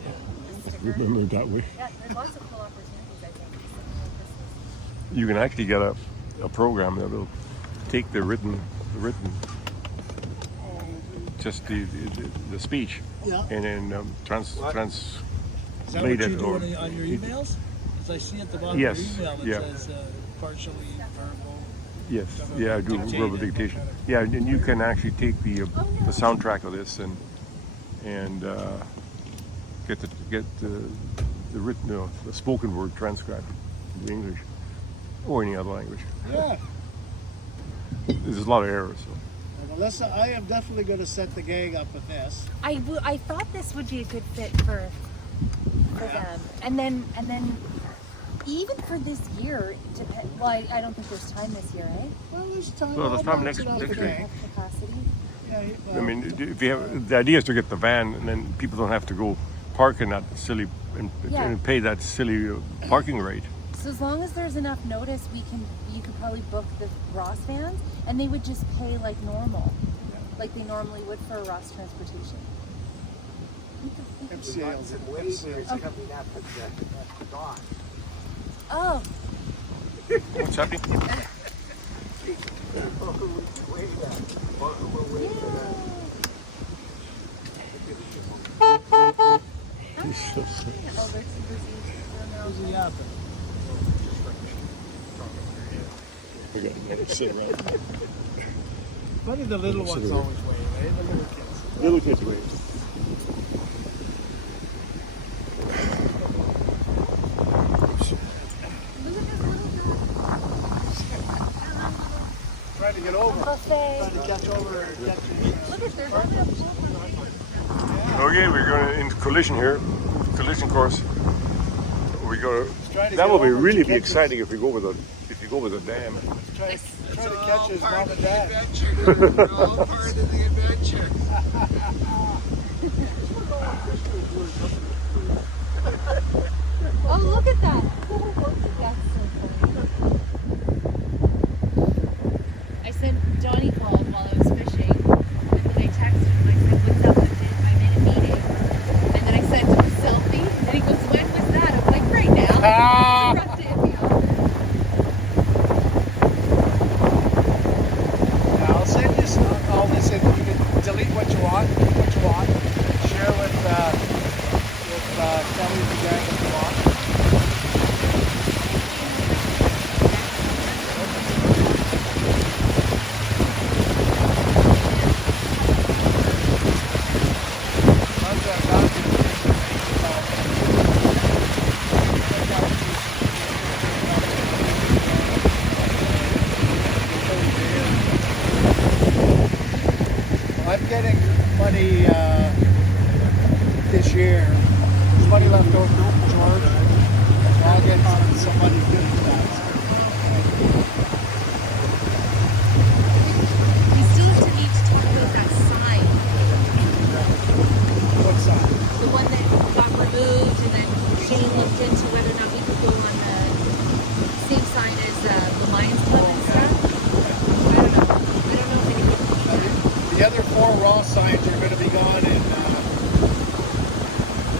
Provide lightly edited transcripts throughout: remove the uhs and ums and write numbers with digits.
telling you. Remember it that way. Yeah, there's lots of cool opportunities, I think. Something like this You can actually get a program that will take the written, just the speech, Yeah. and then translate Is that what you it. do Or on your emails? Because I see at the bottom Yes, of your email it yeah. says partially verbal. yes, yeah, I do verbal dictation. Yeah, and you can actually take the soundtrack of this and get the written, the spoken word transcribed into English or any other language. Yeah. There's a lot of errors. So. And Melissa, I am definitely going to set the gang up with this. I thought this would be a good fit for them, and then even for this year. Well, I don't think there's time this year, eh? Well, there's time. Well, there's I'll time bounce next it off year. the gang. Have capacity. Yeah, well, I mean, if you have the idea is to get the van, and then people don't have to go park in that silly and pay that silly parking rate. So as long as there's enough notice, you could probably book the Ross vans, and they would just pay like normal, like they normally would for a Ross transportation. MCL's Okay. Oh, What's happening? He's so sick. oh, they're too busy. Who's he yapping? We got to sit around. Funny the little ones always wait, eh? The little kids. Little kids wait. Trying to get over. Buffet. Trying to catch over. Look at there's only a pool. Okay, we're going into collision here. Collision course. We go. Trying to That get will be over to really catch be it. exciting if we go with a dam. Try to catch his mom and dad. We're all part of the adventure. Oh, look at that. That's so funny. I said Johnny called while I was fishing, and then I texted him. I said, "What's up? I'm in a meeting." And then I sent him a selfie, and he goes, "When was that?" I'm like, "Right now." Interrupted him. Yeah, I'll send you all this and you can delete what you want, keep what you want, share with Kelly and the gang if you want. I'm getting money this year. There's money left over from George. So I'll get some money good for that. We still have to need to talk about that sign, What side? the one that got removed, and then Shane looked into whether or not we could go on the same sign as the Lions Club and stuff. I don't know if anything can be done. The other 4 raw signs are going to be gone in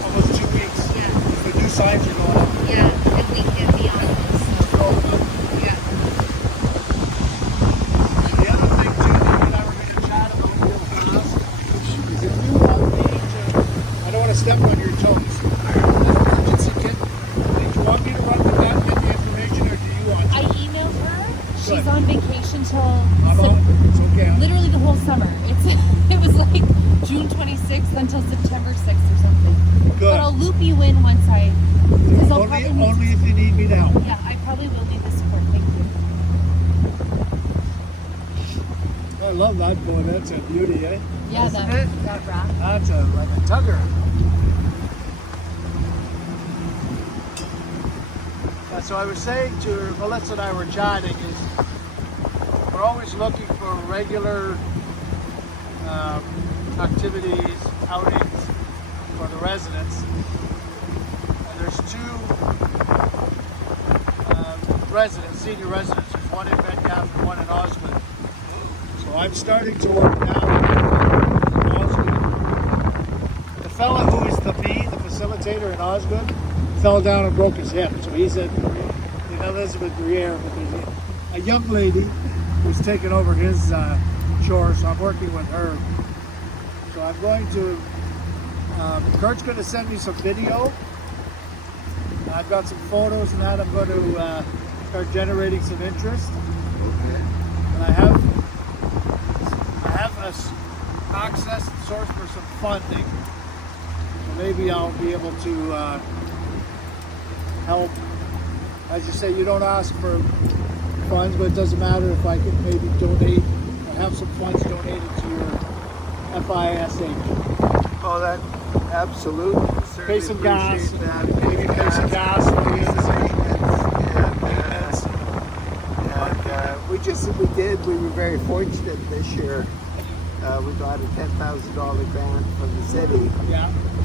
almost 2 weeks. Yeah. The new signs are going up. Yeah, I think it'd be on this. Yeah. The other thing too that you and I were going to chat about real fast is if you want me to, I don't want to step on your toes. Emergency kit. Did you want me to run with that and get the information, or do you want to? I emailed her. She's Good. on vacation till I'm on. It's okay. literally the whole summer. It was like June 26th until September 6th or something. Good. But I'll loop you in once because I'll probably need Only if you need me to help. yeah, I probably will need the support. Thank you. I love that boy. That's a beauty, eh? Yeah, Isn't it? that raft. That's like a tugger. So I was saying to her, Melissa and I were chatting, is we're always looking for regular activities, outings for the residents. And there's 2 residents, senior residents. There's one in Metcalfe and one in Osgood. So I'm starting to work now in Osgood. The fella who is the facilitator spectator in Osgood, fell down and broke his hip. So he's in Elizabeth Briere, but there's a young lady who's taken over his chores, so I'm working with her. So I'm going to, Kurt's going to send me some video. I've got some photos and that. I'm going to start generating some interest. Okay. And I have access and source for some funding. So maybe I'll be able to help. As you say, you don't ask for funds, but it doesn't matter if I could maybe donate or have some funds donated to your FISH. Oh, that absolutely. Pay some gas. That. Maybe pay some gas. We were very fortunate this year. We got a $10,000 grant from the city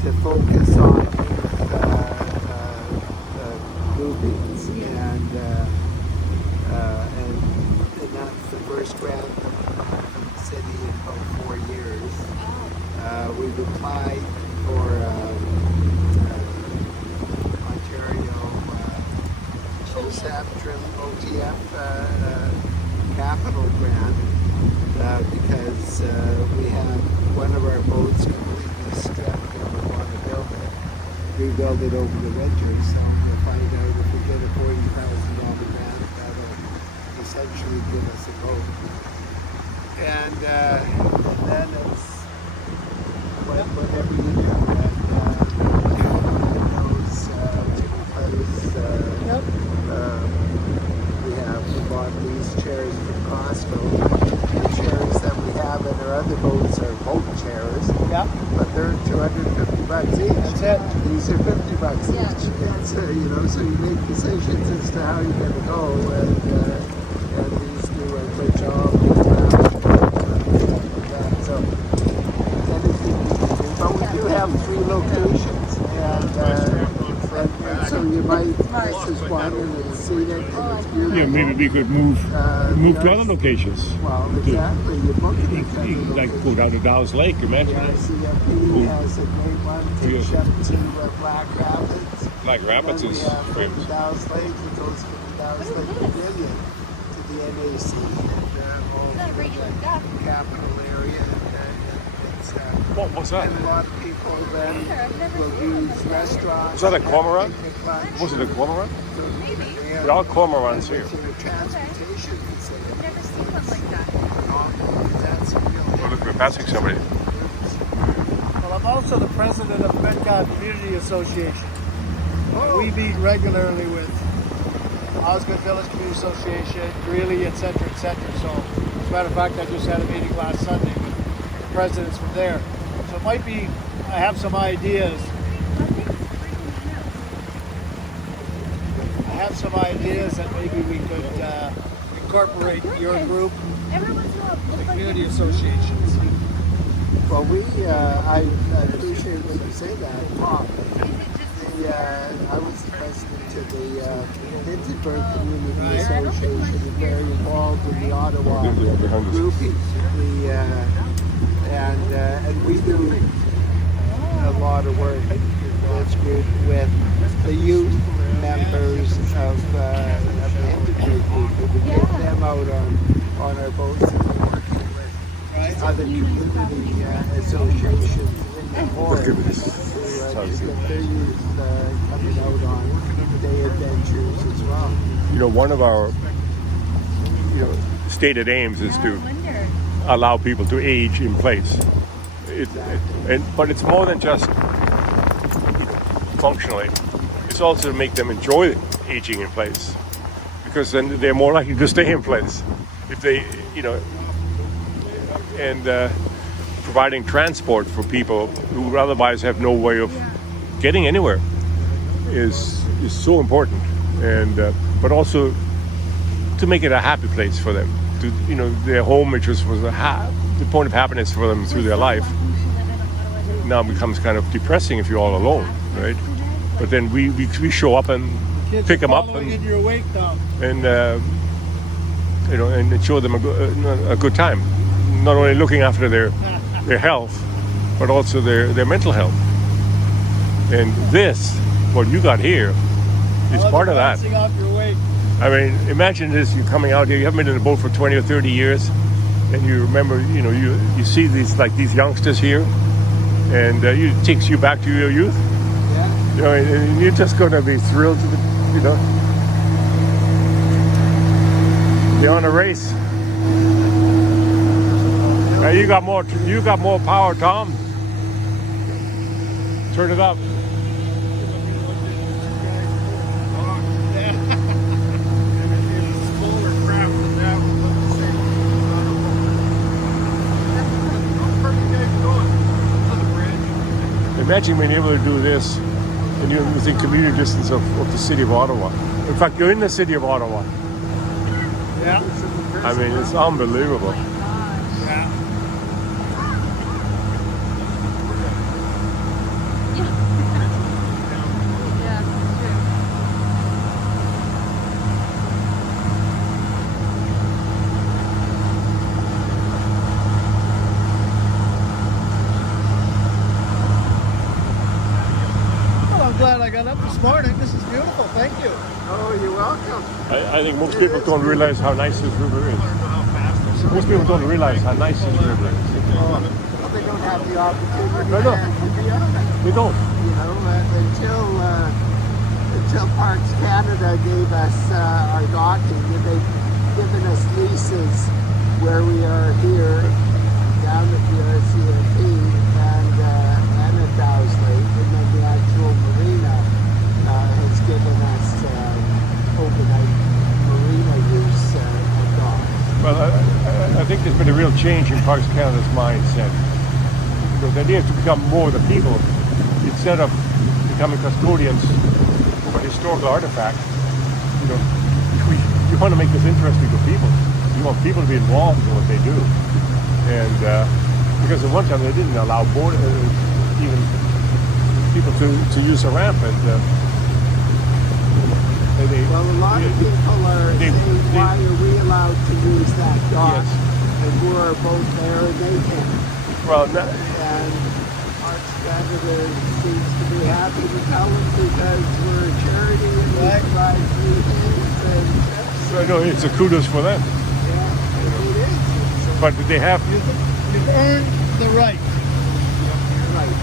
to focus on groupings, and that's the first grant from the city in about 4 years. We've applied for Ontario OSAP Trim OTF capital grant because we have one of our boats completely stripped and we want to rebuild it over the winter. So we'll find out if we get a $40,000 grant, that'll essentially give us a boat. And then it's whatever you do. We bought these chairs from Costco. The chairs that we have in our other boats are boat chairs. Yeah. But they're $250 each. That's it. These are $50 each. It's, so you make decisions as to how you're going to go, and these do a good job. So anything you can do. But we do have 3 locations, and so you might, this is one, and it's scenic, and it's beautiful. Yeah, maybe we could move to other locations. Well, exactly. You book it. You like go down to Dow's Lake, imagine. Yeah, CFP has a great one. Takes up to Black Rapids. Black Rapids is From famous. Dow's Lake, it goes from the Dow's Lake Pavilion to the NAC and all Not a regular the duck. capital area and stuff. What's that? And a lot of people then will use restaurants. Is that a cormorant? picnic lunch. Was it a cormorant? Maybe. Yeah. There are cormorants here. It's a transportation facility. I've never seen one like that. That's a real Oh, look, we're passing somebody. Well, I'm also the president of Metcalfe Community Association. We meet regularly with Osgood Village Community Association, Greeley, etc., etc. So, as a matter of fact, I just had a meeting last Sunday with the presidents from there. So it might be, I have some ideas. That maybe we could incorporate your group, the community associations. Well, I appreciate when you say that, Tom. I was the president of the Hindenburg Community Association and very involved in the Ottawa grouping. And we do a lot of work in this group with the youth members of the Hindenburg group. We get them out on our boats and we're working with other community associations in the north to get their youth coming out on day adventures as well. One of our stated aims is to allow people to age in place. But it's more than just functionally. It's also to make them enjoy aging in place, because then they're more likely to stay in place if they, and providing transport for people who otherwise have no way of getting anywhere is so important, and but also to make it a happy place for them. To their home, which was the point of happiness for them through their life, now becomes kind of depressing if you're all alone, right? But then we show up and pick them up and in your wake, Tom. and show them a good time. Not only looking after their health, but also their mental health. And this, what you got here, is part of that. Bouncing off your wake. I mean, imagine this, you're coming out here, you haven't been in a boat for 20 or 30 years, and you remember, you see these youngsters here, and it takes you back to your youth. Yeah. And you're just going to be thrilled to you're on a race. Now you got more power, Tom. Turn it up. Imagine being able to do this and you're within commuting distance of the city of Ottawa. In fact, you're in the city of Ottawa. Yeah. I mean, it's unbelievable. Yeah. Well, I'm glad I got up this morning. This is beautiful. Thank you. Oh, you're welcome. I think most people don't realize how nice this river is. Most people don't realize how nice this river is. Well, they don't have the opportunity No. to be on it. They don't. Until Parks Canada gave us our docking, and they've given us leases where we are here down at the RCMP and at Dow's Lake, and then the actual marina has given us overnight marina use at dock. Well, I think there's been a real change in Parks Canada's mindset. The idea is to become more the people instead of becoming custodians of a historical artifact. You want to make this interesting for people. You want people to be involved in what they do. And because at one time they didn't allow even people to use a ramp. And Well, a lot of people are saying, why are we allowed to use that dock? Yes. And we're both there and they can. well, And Parks Canada seems to be happy to tell them because we're a charity and we provide free things and trips. no, it's a kudos for them. Yeah, it is. But they have You've earned the right. Right.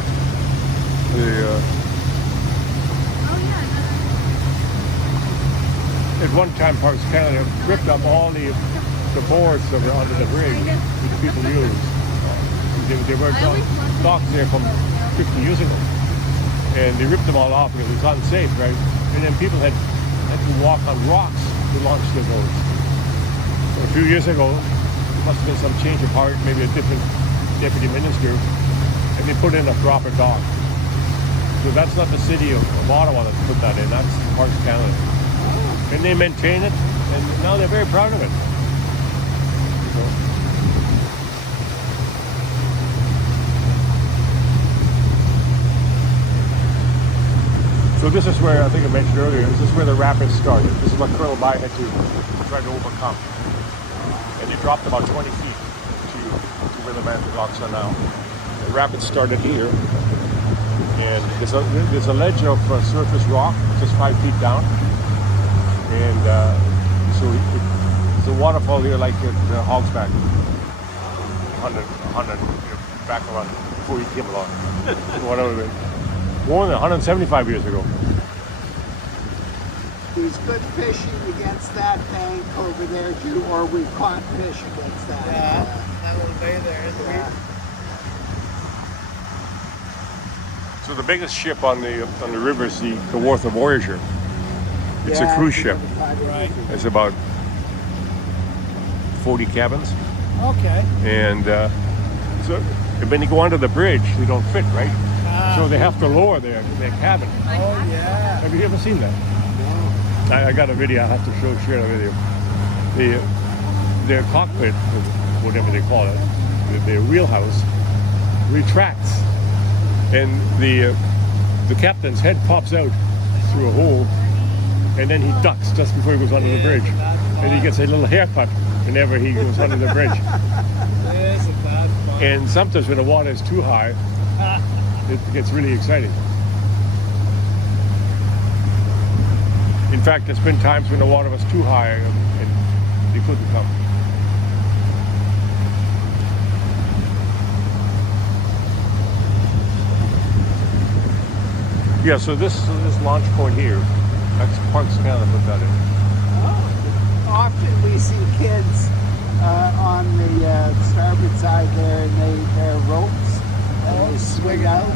At one time, Parks Canada ripped up all the boards that were under the bridge that people used. They were docked there from 50 years ago. And they ripped them all off because it was unsafe, right? And then people had to walk on rocks to launch their boats. So a few years ago, there must have been some change of heart, maybe a different deputy minister, and they put in a proper dock. So that's not the city of Ottawa that's put that in, that's Parks Canada. And they maintain it, and now they're very proud of it. So this is where, I think I mentioned earlier, this is where the rapids started. This is what Colonel Bai had to try to overcome. And they dropped about 20 feet to where the Manotick docks are now. The rapids started here. And there's a ledge of surface rock, just 5 feet down. And so it's a waterfall here like at Hogsback, 100 back around before he came along. Whatever. More than 175 years ago. There's good fishing against that bank over there too, or we caught fish against that. That little bay there, isn't it? So the biggest ship on the river is the Wharf of Voyager. It's a cruise ship. Right. It's about 40 cabins. Okay. And so when you go onto the bridge, they don't fit, right? So they have to lower their cabin. Oh, yeah. Have you ever seen that? No. I got a video. I have to share the video. Their cockpit, whatever they call it, their wheelhouse, retracts, and the captain's head pops out through a hole, and then he ducks just before he goes under the bridge, and he gets a little haircut whenever he goes under the bridge. Isn't that fun? And sometimes when the water is too high, it gets really exciting. In fact, there's been times when the water was too high and they couldn't come. Yeah, so this launch point here, that's Parks Canada put that in. Oh, often we see kids on the starboard side there, and they're ropes, and they swing out.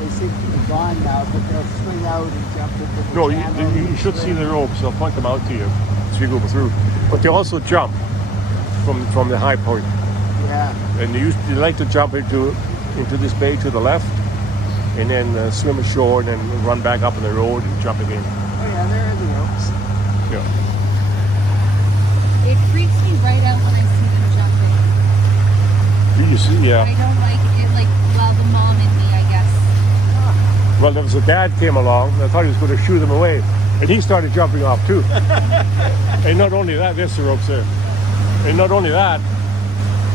They seem to be gone now, but they'll swing out and jump into the No, channel. you should see the ropes. I'll point them out to you as we go through. But they also jump from the high point. Yeah. And they like to jump into this bay to the left, and then swim ashore, and then run back up on the road and jump again. Oh yeah, there are the ropes. Yeah. It freaks me right out when I see them jumping. You see, yeah. I don't like it. Like, well, the mom in me, I guess. Well, there was a dad came along, and I thought he was going to shoo them away, and he started jumping off too. And not only that, there's the ropes there. And not only that,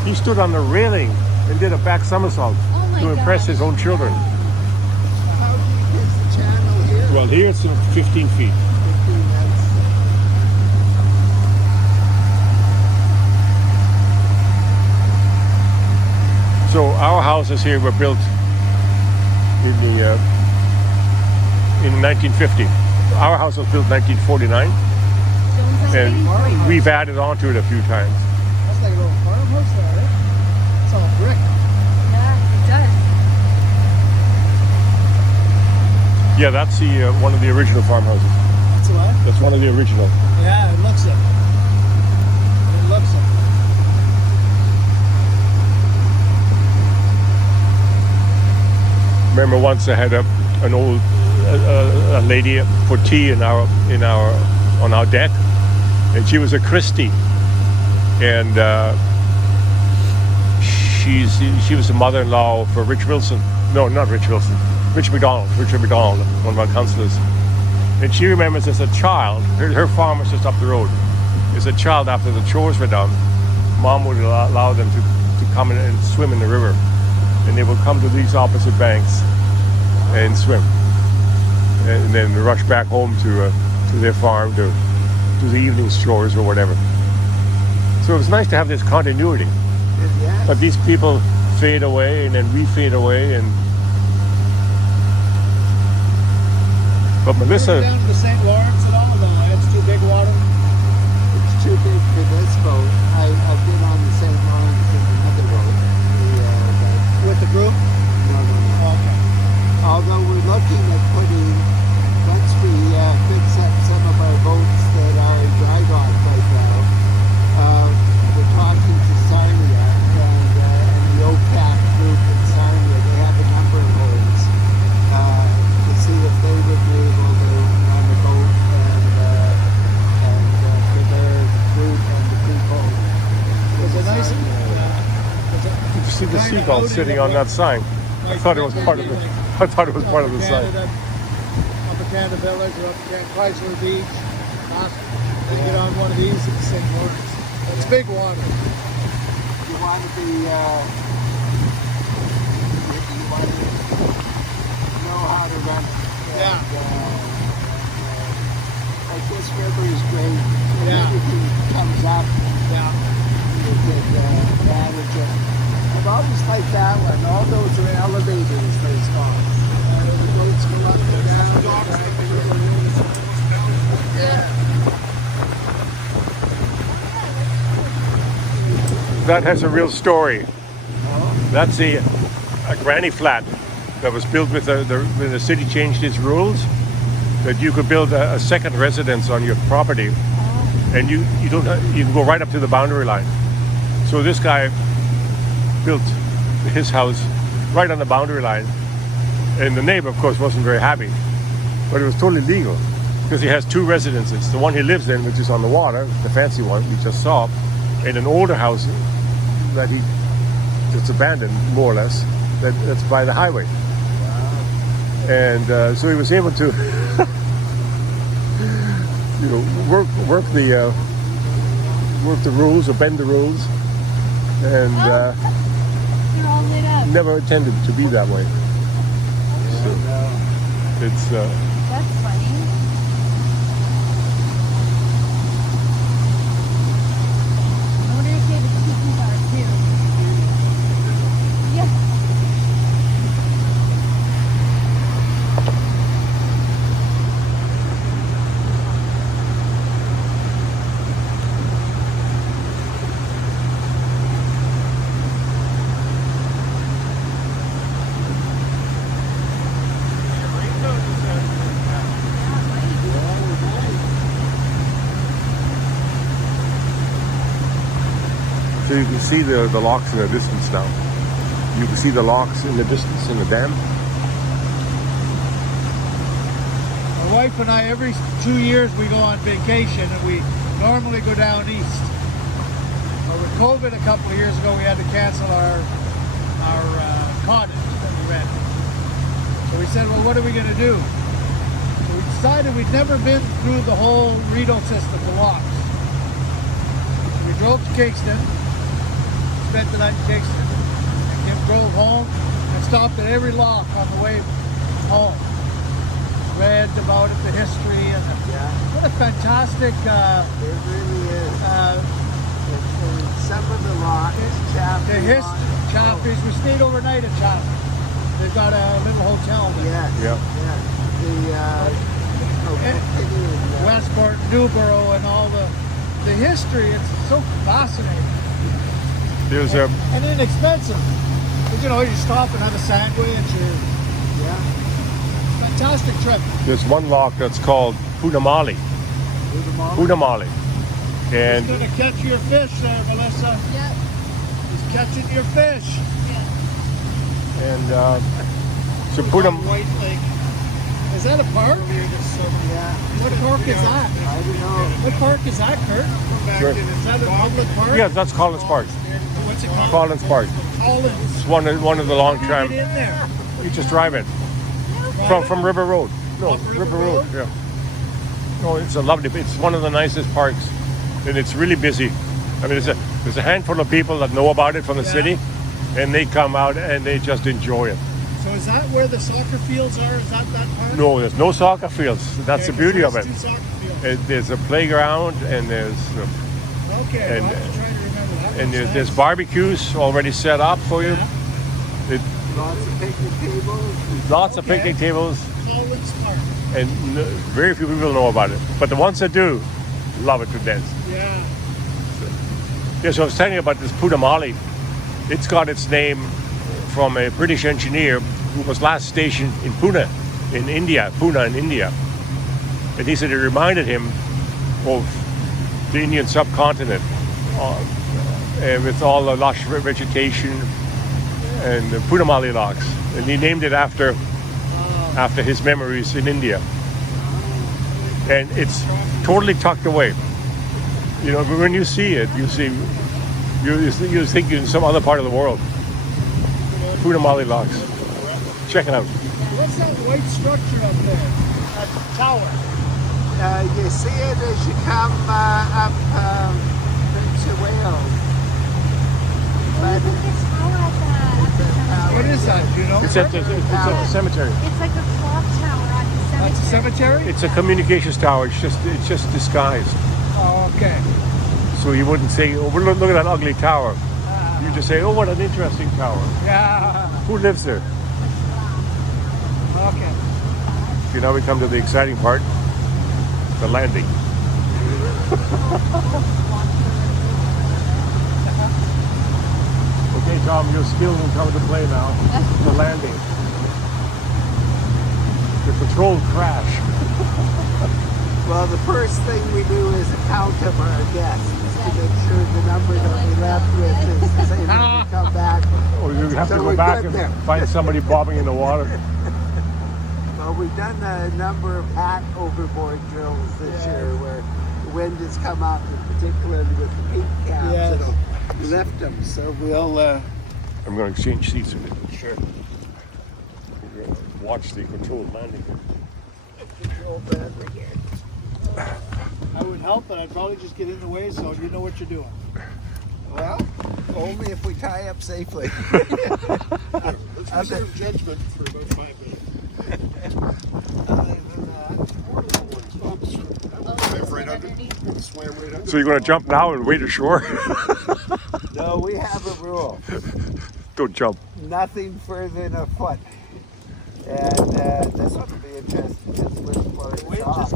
he stood on the railing and did a back somersault Oh my to impress gosh. his own children. How deep is the channel here? Well, here it's 15 feet. 15, that's, So our houses here were built in 1950. Our house was built in 1949, Jones and we've added on to it a few times. That's like a little farmhouse there, eh? It's all brick. Yeah, it does. Yeah, that's the one of the original farmhouses. That's what? That's one of the original. Yeah, it looks it. It looks it. Remember once I had an old a lady for tea on our deck, and she was a Christie, and she was the mother-in-law for Rich Wilson. No, not Rich Wilson. Richard McDonald, one of our councillors. And she remembers as a child, her farm was just up the road. As a child, after the chores were done, Mom would allow them to come in and swim in the river. And they would come to these opposite banks and swim. And then rush back home to their farm to do the evening chores or whatever. So it was nice to have this continuity. yeah. But these people fade away, and then we fade away, but Melissa, Down to the St. Lawrence at all, though. It's too big water. It's too big for this boat. I've been on the St. Lawrence in another boat. With the group? No. Okay. Although we're looking at putting, once we fix up some of our boats that are in dry dock right now, we're talking to Sarnia and the OCAP group in Sarnia. They have a number of boats to see if they would be able to run a boat and for their group and the people. Was it nice? you see the seagull sitting on that sign. I thought it was part of the sign. Up at Canada Village or up at Chrysler Beach. They get on one of these at the St. Lawrence. It's big water. You want to be, you want to know how to run it. Yeah. Like this river is great. When Yeah. everything comes up, Yeah. you can manage it. I've always liked that one. All those are elevators, those spots. The boats go up and down. That has a real story. That's a granny flat that was built when the city changed its rules, that you could build a second residence on your property, and you can go right up to the boundary line. So this guy built his house right on the boundary line, and the neighbor, of course, wasn't very happy, but it was totally legal because he has two residences: the one he lives in, which is on the water, the fancy one we just saw, and an older house that's abandoned, more or less, that's by the highway. And so he was able to, work the rules or bend the rules, and They're all lit up. never intended to be that way. So it's That's funny. can see the locks in the distance now. You can see the locks in the distance in the dam. My wife and I, every 2 years we go on vacation, and we normally go down east. But with COVID a couple of years ago, we had to cancel our cottage that we rented. So we said, well, what are we going to do? So we decided we'd never been through the whole Rideau system, the locks. So we drove to Kingston, spent the night in Kingston, and then drove home and stopped at every lock on the way home. Read about it, the history, and what a fantastic. It really is. Some of the locks, The history, Chaffee's. We stayed overnight at Chaffee's. They've got a little hotel there. Yes. Yeah. Westport, Newborough, and all the history. It's so fascinating There's and inexpensive. But, you know, you stop and have a sandwich. Fantastic trip. there's one lock that's called Punamali. Punamali. He's And gonna catch your fish there, Melissa. Yep. He's catching your fish. so Punam White Lake. Is that a park? What park is that? I don't know. What park is that, Kurt? Sure. Is that a public park? Yeah, that's Collins Park. What's it called? Collins Park. Collins. It's one of the long Get term. in there. You just drive in from River Road. No, Up River River Road. Road? Yeah. No, it's a lovely. It's one of the nicest parks, and it's really busy. I mean, there's a handful of people that know about it from the city, and they come out and they just enjoy it. So is that where the soccer fields are? Is that park? No, there's no soccer fields. That's the beauty of it. There's 2 soccer fields. There's a playground, and there's Okay, and- well, I'm trying to remember that. there's barbecues already set up for you. It, Lots of picnic tables. lots of Okay. picnic tables, Collins Park. and very few people know about it. But the ones that do, love it to death. Yeah. Yeah, so I was telling you about this Punamali. It's got its name from a British engineer who was last stationed in Pune in India. And he said it reminded him of the Indian subcontinent with all the lush vegetation and the Punamali locks. And he named it after his memories in India. And it's totally tucked away. You know, when you see it, you think you're in some other part of the world. Punamali locks. Check it out. What's that white structure up there? That tower. You see it as you come up Prince of Wales. What is that? Do you know? It's at the cemetery. It's like a clock tower at the cemetery. That's a cemetery? It's a communications tower. It's just disguised. Oh, okay. So you wouldn't say, "Oh, look at that ugly tower." You just say, "Oh, what an interesting tower." Yeah. Who lives there? Okay. Okay, now we come to the exciting part, the landing. Okay, Tom, your skills will come into play now. The landing. The controlled crash. Well, the first thing we do is a count of our guests to make sure the number that we left with is the same when we come back. Or you have to So go we're back good and there. find somebody bobbing in the water. Well, we've done a number of hat overboard drills this year where the wind has come up, in particular with the peak caps, Yes. it'll lift them. So we'll I'm going to exchange seats with it. Sure. We're going to watch the controlled landing. control that again. I would help, but I'd probably just get in the way so you know what you're doing. Well, only if we tie up safely. Let's reserve judgment for about 5 minutes. Other than that, Swam right under. So you're going to jump now and wade ashore? no, we have a rule. Don't jump. Nothing further than a foot. And this one will be interesting because we're floating off.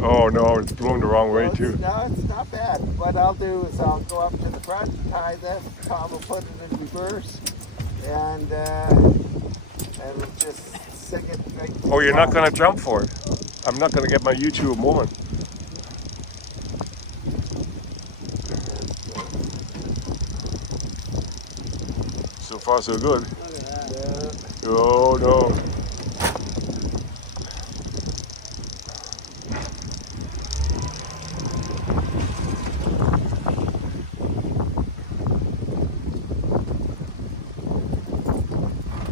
Oh no, it's blowing the wrong way too. No, it's not bad. What I'll do is I'll go up to the front, tie this, Tom will put it in reverse, and we'll just sing it. Oh, you're not going to jump for it? I'm not going to get my YouTube moment. far so good. Look at that. Oh no.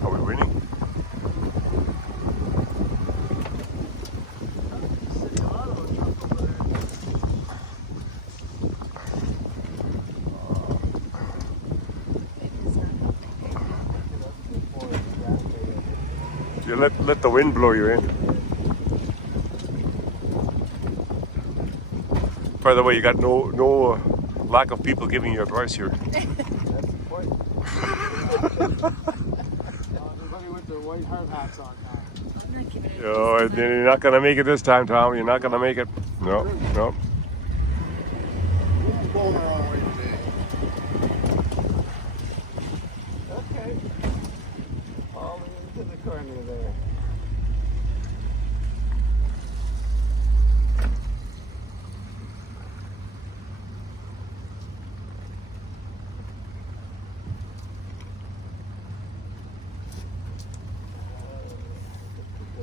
Are we winning? You let the wind blow you in. By the way, you got no lack of people giving you advice here. Everybody with their white hard hats on now. I'm not giving it. Oh, you're not gonna make it this time, Tom. You're not gonna make it. No, no. We're going the wrong way today. Okay. All into the corner there.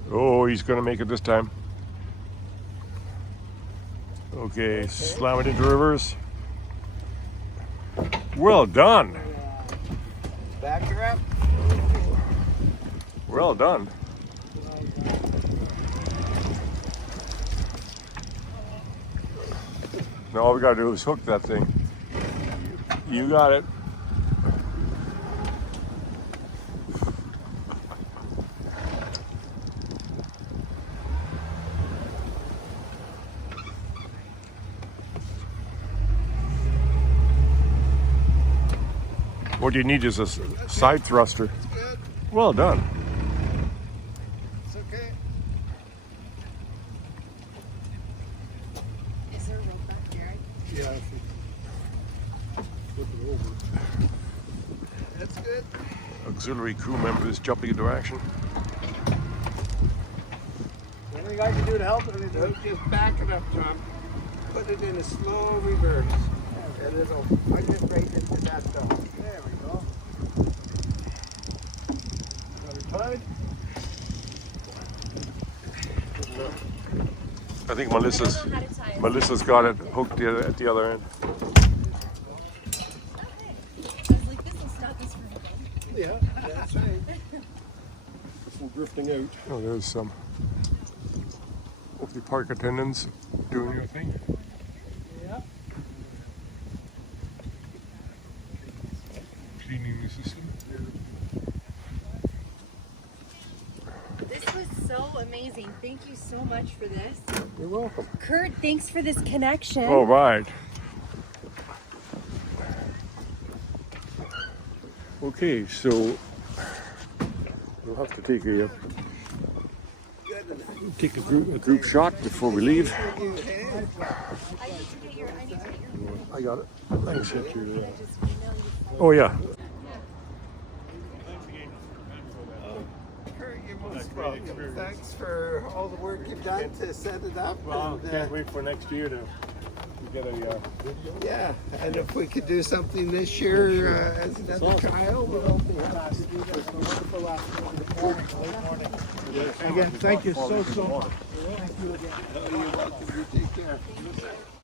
Oh, he's gonna make it this time. Okay, slam it into reverse. Well done. Back her up. Well done. Now all we gotta do is hook that thing. You got it. What you need is a side thruster. It's good. Well done. It's okay. Is there a rope back here? Yeah. If you flip it over. That's good. Auxiliary crew members jumping into action. Anything I can do to help it? So just back it up, Tom. Put it in a slow reverse. And it'll bring it right into that door. There we go. Got her tied. I think I don't know how to tie it. Melissa's got it hooked at the other end. Okay. I was like, this will stop us from going. Yeah, that's right. Before drifting out. Oh, there's some of the park attendants doing their thing. Yeah. Cleaning the system. This was so amazing. Thank you so much for this. You're welcome. Kurt, thanks for this connection. All right. Okay, so we'll have to take a group shot before we leave. I need to get your I got it. Thanks. I just email you. Oh yeah. Kurt, you're most welcome. Thanks for all the work you've done to set it up. Well, and, can't wait for next year to get a video. yeah, and if we could do something this year as another trial, we'll be happy to do this. Again, thank you so much. You're welcome. You take care.